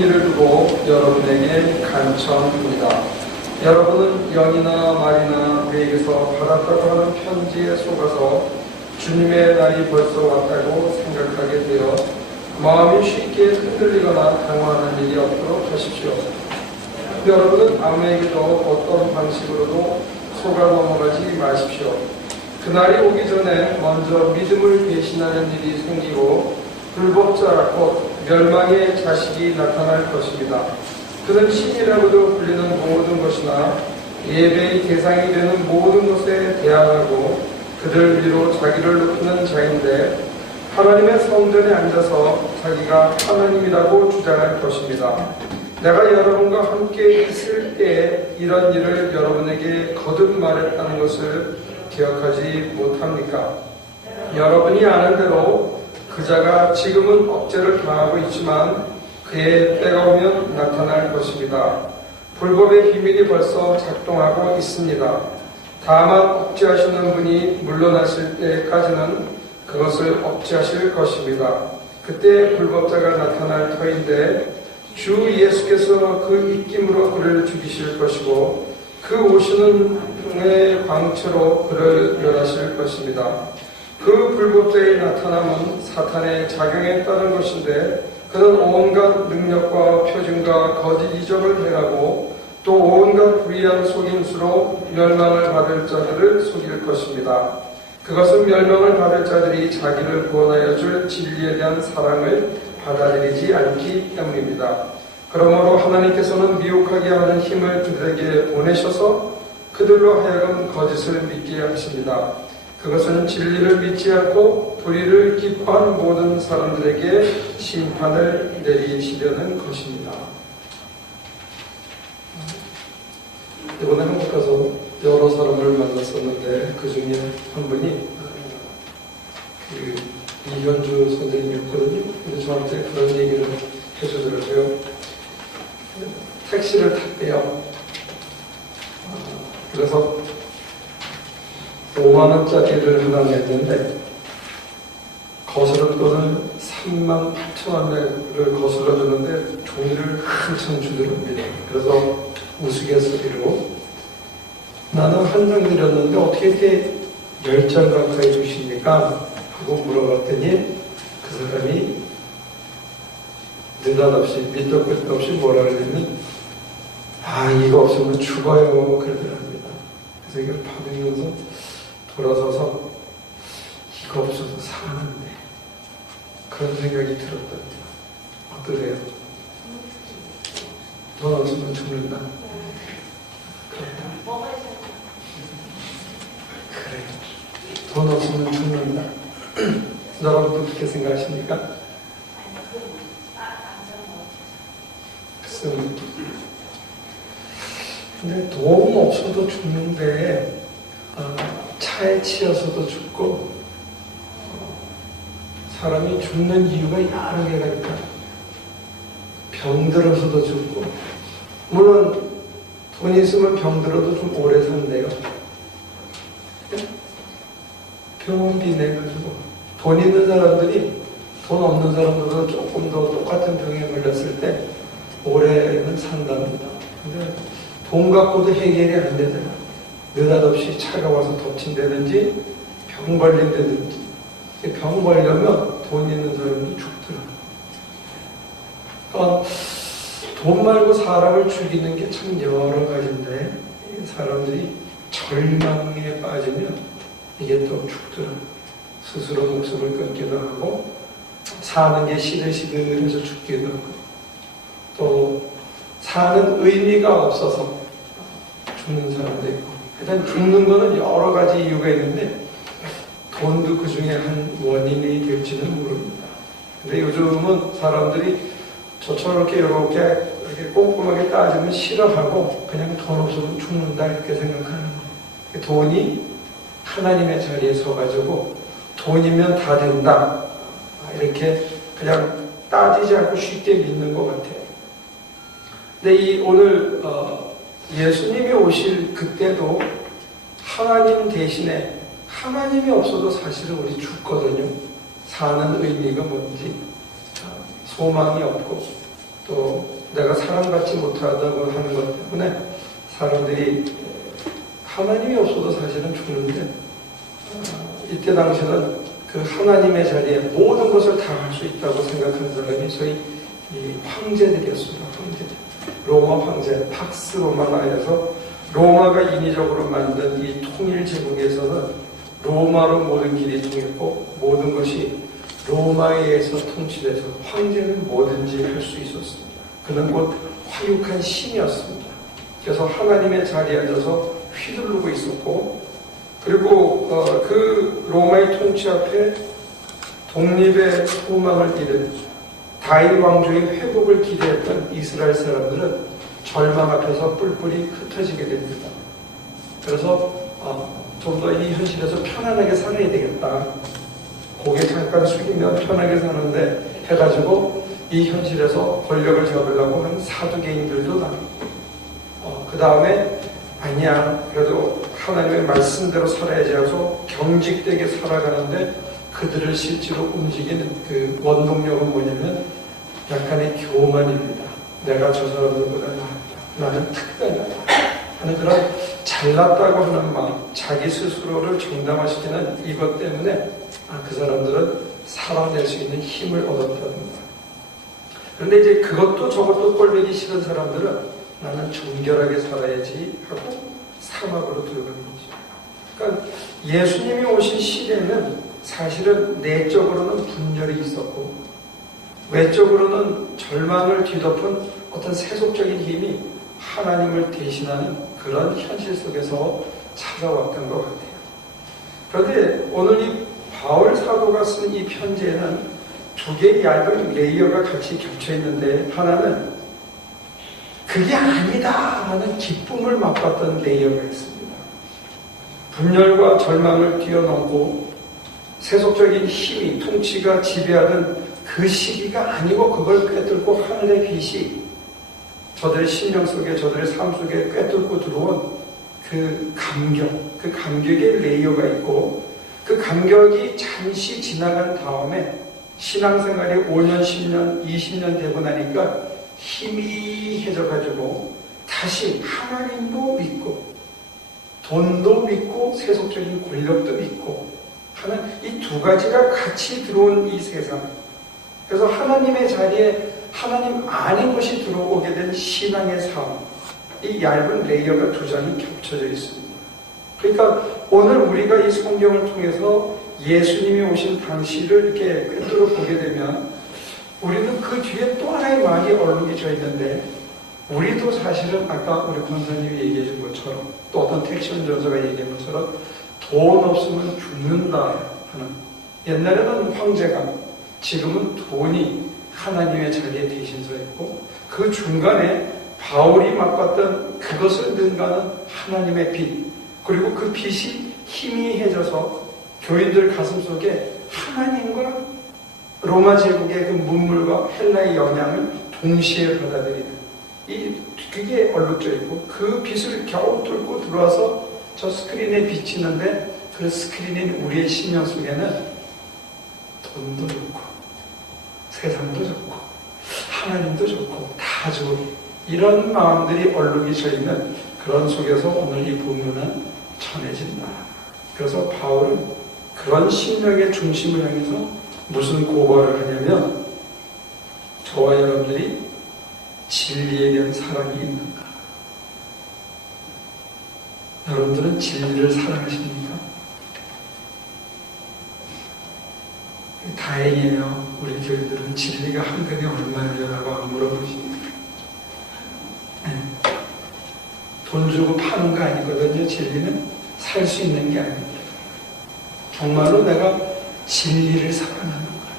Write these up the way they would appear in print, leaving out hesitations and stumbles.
일을 두고 여러분에게 간청합니다. 여러분은 영이나 말이나 우리에게서 받았다고 하는 편지에 속아서 주님의 날이 벌써 왔다고 생각하게 되어 마음이 쉽게 흔들리거나 당황하는 일이 없도록 하십시오. 여러분은 아무에게도 어떤 방식으로도 속아 넘어가지 마십시오. 그날이 오기 전에 먼저 믿음을 배신하는 일이 생기고 불법자 곧 멸망의 자식이 나타날 것입니다. 그는 신이라고도 불리는 모든 것이나 예배의 대상이 되는 모든 것에 대항하고 그들 위로 자기를 높이는 자인데 하나님의 성전에 앉아서 자기가 하나님이라고 주장할 것입니다. 내가 여러분과 함께 있을 때 이런 일을 여러분에게 거듭 말했다는 것을 기억하지 못합니까? 여러분이 아는 대로 그자가 지금은 억제를 당하고 있지만 그의 때가 오면 나타날 것입니다. 불법의 비밀이 벌써 작동하고 있습니다. 다만 억제하시는 분이 물러나실 때까지는 그것을 억제하실 것입니다. 그때 불법자가 나타날 터인데 주 예수께서 그 입김으로 그를 죽이실 것이고 그 오시는 의 광채로 그를 멸하실 것입니다. 그 불법자의 나타남은 사탄의 작용에 따른 것인데 그는 온갖 능력과 표징과 거짓 이적을 행하고 또 온갖 불의한 속임수로 멸망을 받을 자들을 속일 것입니다. 그것은 멸망을 받을 자들이 자기를 구원하여 줄 진리에 대한 사랑을 받아들이지 않기 때문입니다. 그러므로 하나님께서는 미혹하게 하는 힘을 그들에게 보내셔서 그들로 하여금 거짓을 믿게 하십니다. 그것은 진리를 믿지 않고 불의를 기뻐하는 모든 사람들에게 심판을 내리시려는 것입니다. 이번에 한국 가서 여러 사람을 만났었는데 그 중에 한 분이 이현주 선생님이었거든요. 근데 저한테 그런 얘기를 해주더라고요. 택시를 탔대요. 그래서 5만원짜리를 하나 냈는데 거스름 돈을 38,000원을 거슬러 주는데 종이를 한참 주더랍니다. 그래서 우스갯소리로 나는 한 장 드렸는데 어떻게 이렇게 10장 가까이 주십니까? 하고 물어봤더니 그 사람이 느닷없이 밑도 끝도 없이 뭐라 그랬냐면 이거 없으면 죽어요 그러더랍니다. 그래서 이걸 받으면서 돌아서서 이거 없어서 사는데 그런 생각이 들었답니다. 어떠세요? 돈 없으면 죽는다. 그래. 돈 없으면 죽는다. 여러분도 그렇게 생각하십니까? 근데 돈 없어도 죽는데 차에 치여서도 죽고 사람이 죽는 이유가 여러 개가 있다. 병들어서도 죽고 물론 돈 있으면 병들어도 좀 오래 산대요. 병원비 내가지고 돈 있는 사람들이 돈 없는 사람들보다 조금 더 똑같은 병에 걸렸을 때 오래는 산답니다. 근데 돈 갖고도 해결이 안 되잖아. 느닷없이 차가 와서 덮친다든지 병 걸린다든지. 병 걸려면 돈 있는 사람도 죽더라. 그러니까 돈 말고 사람을 죽이는 게 참 여러 가지인데 사람들이 절망에 빠지면 이게 또 죽더라. 스스로 목숨을 끊기도 하고 사는 게 시들시들해서 죽기도 하고 또 사는 의미가 없어서 죽는 사람도 있고 일단 죽는 거는 여러 가지 이유가 있는데 돈도 그 중에 한 원인이 될지는 모릅니다. 근데 요즘은 사람들이 저처럼 이렇게 꼼꼼하게 따지면 싫어하고 그냥 돈 없으면 죽는다 이렇게 생각하는 거예요. 돈이 하나님의 자리에 서가지고 돈이면 다 된다 이렇게 그냥 따지지 않고 쉽게 믿는 것 같아요. 근데 오늘 예수님이 오실 그때도 하나님 대신에 하나님이 없어도 사실은 우리 죽거든요. 사는 의미가 뭔지 소망이 없고 또 사랑받지 못하다고 하는 것 때문에 사람들이 하나님이 없어도 사실은 죽는데, 이때 당시는 그 하나님의 자리에 모든 것을 다 할 수 있다고 생각하는 사람이 소위 이 황제들이었습니다. 황제들. 로마 황제, 팍스 로마나에서 로마가 인위적으로 만든 이 통일 제국에서는 로마로 모든 길이 통했고 모든 것이 로마에 의해서 통치돼서 황제는 뭐든지 할 수 있었습니다. 그는 곧 화육한 신이었습니다. 그래서 하나님의 자리에 앉아서 휘두르고 있었고, 그리고 그 로마의 통치 앞에 독립의 소망을 잃은 다윗 왕조의 회복을 기대했던 이스라엘 사람들은 절망 앞에서 뿔뿔이 흩어지게 됩니다. 그래서 좀 더 이 현실에서 편안하게 살아야 되겠다. 고개 잠깐 숙이면 편하게 사는데 해가지고 이 현실에서 권력을 잡으려고 하는 사두개인들도 나옵니다. 그 다음에 아니야, 그래도 하나님의 말씀대로 살아야지 하고 경직되게 살아가는데 그들을 실제로 움직이는 그 원동력은 뭐냐면 약간의 교만입니다. 내가 저 사람들보다 낫다. 나는 특별하다 하는 그런 잘났다고 하는 마음, 자기 스스로를 정당화시키는 이것 때문에 그 사람들은 살아낼 수 있는 힘을 얻었다는 거예요. 그런데 이제 그것도 저것도 꼴보기 싫은 사람들은 나는 정결하게 살아야지 하고 사막으로 들어가는 거죠. 그러니까 예수님이 오신 시대는 사실은 내적으로는 분열이 있었고 외적으로는 절망을 뒤덮은 어떤 세속적인 힘이 하나님을 대신하는 그런 현실 속에서 찾아왔던 것 같아요. 그런데 오늘 이 바울 사도가 쓴 이 편지에는 두 개의 얇은 레이어가 같이 겹쳐 있는데, 하나는 그게 아니다 하는 기쁨을 맛봤던 레이어가 있습니다. 분열과 절망을 뛰어넘고 세속적인 힘이 통치가 지배하던 그 시기가 아니고 그걸 꿰뚫고 하늘의 빛이 저들의 심령 속에, 저들의 삶 속에 꿰뚫고 들어온 그 감격, 그 감격의 레이어가 있고, 그 감격이 잠시 지나간 다음에 신앙생활이 5년, 10년, 20년 되고 나니까 희미해져가지고 다시 하나님도 믿고 돈도 믿고 세속적인 권력도 믿고 하는 이 두 가지가 같이 들어온 이 세상. 그래서 하나님의 자리에 하나님 아닌 것이 들어오게 된 신앙의 삶, 이 얇은 레이어가 두 장이 겹쳐져 있습니다. 그러니까 오늘 우리가 이 성경을 통해서 예수님이 오신 당시를 이렇게 꿰뚫어 보게 되면 우리는 그 뒤에 또 하나의 말이 얼룩져 있는데, 우리도 사실은 아까 우리 권사님이 얘기해 준 것처럼 또 어떤 택시온 전서가 얘기한 것처럼 돈 없으면 죽는다 하는, 옛날에는 황제가, 지금은 돈이 하나님의 자리에 대신 서 있고, 그 중간에 바울이 맛봤던 그것을 능가하는 하나님의 빛, 그리고 그 빛이 희미해져서 교인들 가슴 속에 하나님과 로마 제국의 그 문물과 헬라의 영향을 동시에 받아들이는, 그게 얼룩져 있고, 그 빛을 겨우 뚫고 들어와서 저 스크린에 비치는데, 그 스크린인 우리의 심령 속에는 돈도 좋고 세상도 좋고 하나님도 좋고 다 좋은 이런 마음들이 얼룩져 있는 그런 속에서 오늘 이 본문은 전해진다. 그래서 바울은 그런 심령의 중심을 향해서 무슨 고발을 하냐면, 저와 여러분들이 진리에 대한 사랑이 있는가? 여러분들은 진리를 사랑하십니까? 다행이에요. 우리 교회들은 진리가 한 근에 얼마냐라고 안 물어보십니다. 네. 돈 주고 파는 거 아니거든요. 진리는 살 수 있는 게 아닙니다. 정말로 내가 진리를 사랑하는 거야.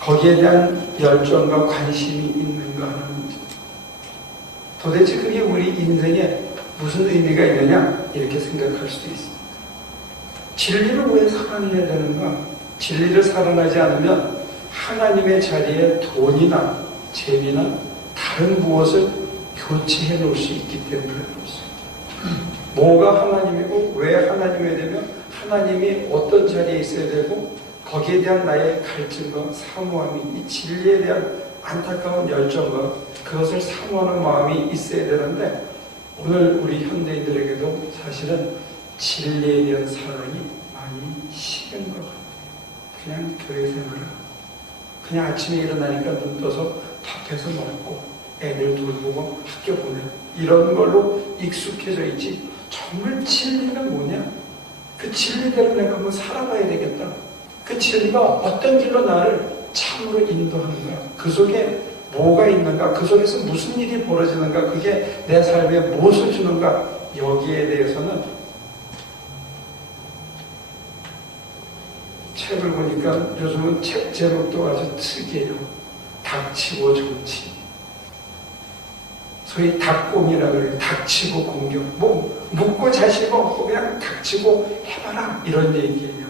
거기에 대한 열정과 관심이 있는가 하는 문제. 도대체 그게 우리 인생에 무슨 의미가 있느냐? 이렇게 생각할 수도 있습니다. 진리를 왜 사랑해야 되는가? 진리를 사랑하지 않으면 하나님의 자리에 돈이나 재미나 다른 무엇을 교체해 놓을 수 있기 때문에 그렇습니다. 뭐가 하나님이고 왜 하나님이 되면 하나님이 어떤 자리에 있어야 되고 거기에 대한 나의 갈증과 사모함이 이 진리에 대한 안타까운 열정과 그것을 사모하는 마음이 있어야 되는데, 오늘 우리 현대인들에게도 사실은 진리에 대한 사랑이 많이 식은 것 같아요. 그냥 교회 생활을 하고, 그냥 아침에 일어나니까 눈 떠서 밥해서 먹고 애들 돌보고 학교 보내고 이런 걸로 익숙해져 있지, 정말 진리가 뭐냐? 그 진리대로 내가 한번 살아가야 되겠다. 그 진리가 어떤 길로 나를 참으로 인도하는가, 그 속에 뭐가 있는가, 그 속에서 무슨 일이 벌어지는가, 그게 내 삶에 무엇을 주는가, 여기에 대해서는 책을 보니까 요즘은 책 제목도 아주 특이해요. 닥치고 정치. 소위 닥공이라고 그래요. 닥치고 공격. 뭐 묻고 자시고 없고 그냥 닥치고 해봐라, 이런 얘기예요.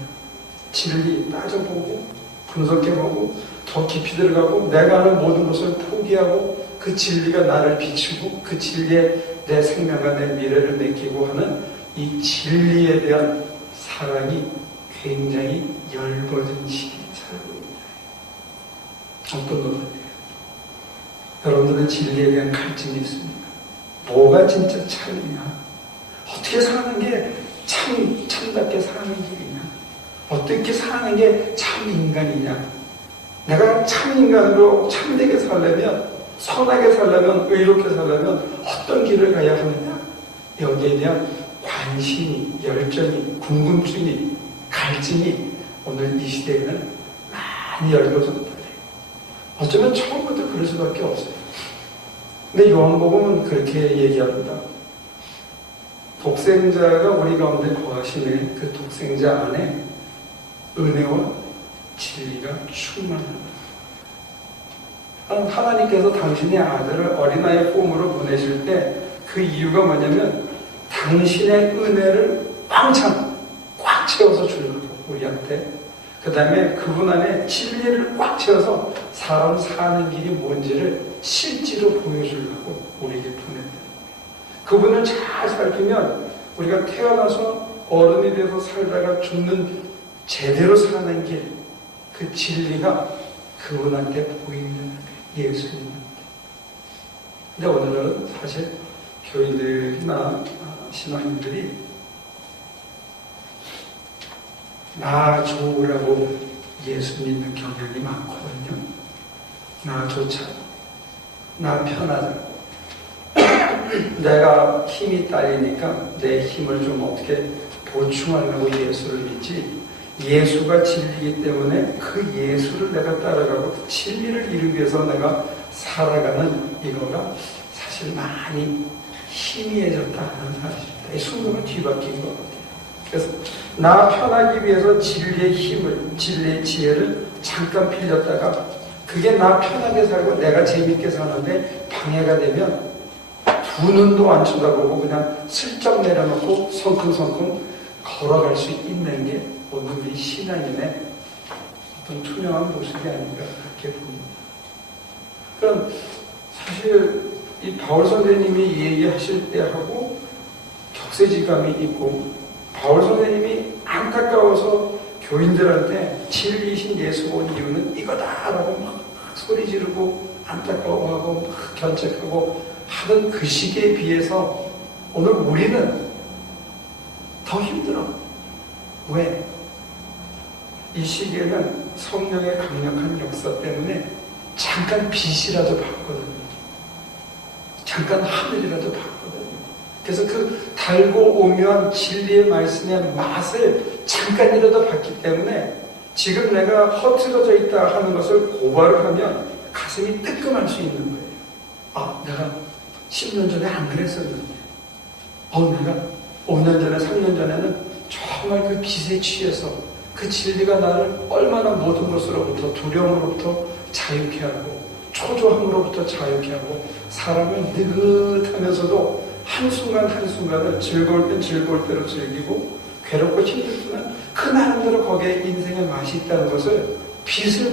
진리 따져보고 분석해보고 더 깊이 들어가고 내가 아는 모든 것을 포기하고 그 진리가 나를 비추고 그 진리에 내 생명과 내 미래를 맡기고 하는 이 진리에 대한 사랑이 굉장히 열거진 시기에 살고 있다. 어떤 것 같아요? 여러분들은 진리에 대한 갈증이 있습니다. 뭐가 진짜 참이냐? 어떻게 사는 게 참답게 사는 길이냐? 어떻게 사는 게 참 인간이냐? 내가 참 인간으로 참되게 살려면, 선하게 살려면, 의롭게 살려면 어떤 길을 가야 하느냐? 여기에 대한 관심이, 열정이, 궁금증이, 갈증이 오늘 이 시대에는 많이 열거졌다. 어쩌면 처음부터 그럴 수밖에 없어요. 근데 요한복음은 그렇게 얘기합니다. 독생자가 우리 가운데 거하시네. 그 독생자 안에 은혜와 진리가 충만합니다. 하나님께서 당신의 아들을 어린아이 폼으로 보내실 때 그 이유가 뭐냐면 당신의 은혜를 왕창 꽉 채워서 주려고, 우리한테. 그 다음에 그분 안에 진리를 꽉 채워서 사람 사는 길이 뭔지를 실제로 보여주려고 우리에게 보냈다. 그분을 잘 살피면 우리가 태어나서 어른이 돼서 살다가 죽는 제대로 사는 길, 그 진리가 그분한테 보이는 예수님한테. 근데 오늘은 사실 교인들이나 신앙인들이 나 좋으라고 예수 믿는 경향이 많거든요. 나 좋잖아, 나 편하자고, 내가 힘이 딸리니까 내 힘을 좀 어떻게 보충하려고 예수를 믿지, 예수가 진리이기 때문에 그 예수를 내가 따라가고 그 진리를 이루기 위해서 내가 살아가는 이거가 사실 많이 희미해졌다 하는 사실입니다. 이 순간은 뒤바뀐 것 같아요. 그래서 나 편하기 위해서 진리의 힘을, 진리의 지혜를 잠깐 빌렸다가 그게 나 편하게 살고 내가 재밌게 사는데 방해가 되면 두 눈도 안 쳐다보고 그냥 슬쩍 내려놓고 성큼성큼 걸어갈 수 있는 게 오늘 우리 신앙인의 어떤 투명한 모습이 아닌가 그렇게 봅니다. 그럼 사실 이 바울 선생님이 얘기하실 때하고 격세지감이 있고, 바울 선생님이 안타까워서 교인들한테 진리이신 예수 온 이유는 이거다라고 막 소리 지르고 안타까워하고 막 견책하고 하던 그 시기에 비해서 오늘 우리는 더 힘들어. 왜? 이 시기에는 성령의 강력한 역사 때문에 잠깐 빛이라도 봤거든요. 잠깐 하늘이라도 봤거든요. 그래서 그 달고 오면 진리의 말씀의 맛을 잠깐이라도 봤기 때문에 지금 내가 허트러져 있다 하는 것을 고발을 하면 가슴이 뜨끔할 수 있는 거예요. 아, 내가 10년 전에 안 그랬었는데, 내가 5년 전에, 3년 전에는 정말 그 빛에 취해서 그 진리가 나를 얼마나 모든 것으로부터, 두려움으로부터 자유케 하고 초조함으로부터 자유케 하고 사람을 느긋하면서도 한순간 한순간을 즐거울 땐 즐거울 대로 즐기고 괴롭고 힘들 때는 그 나름대로 거기에 인생의 맛이 있다는 것을 빛을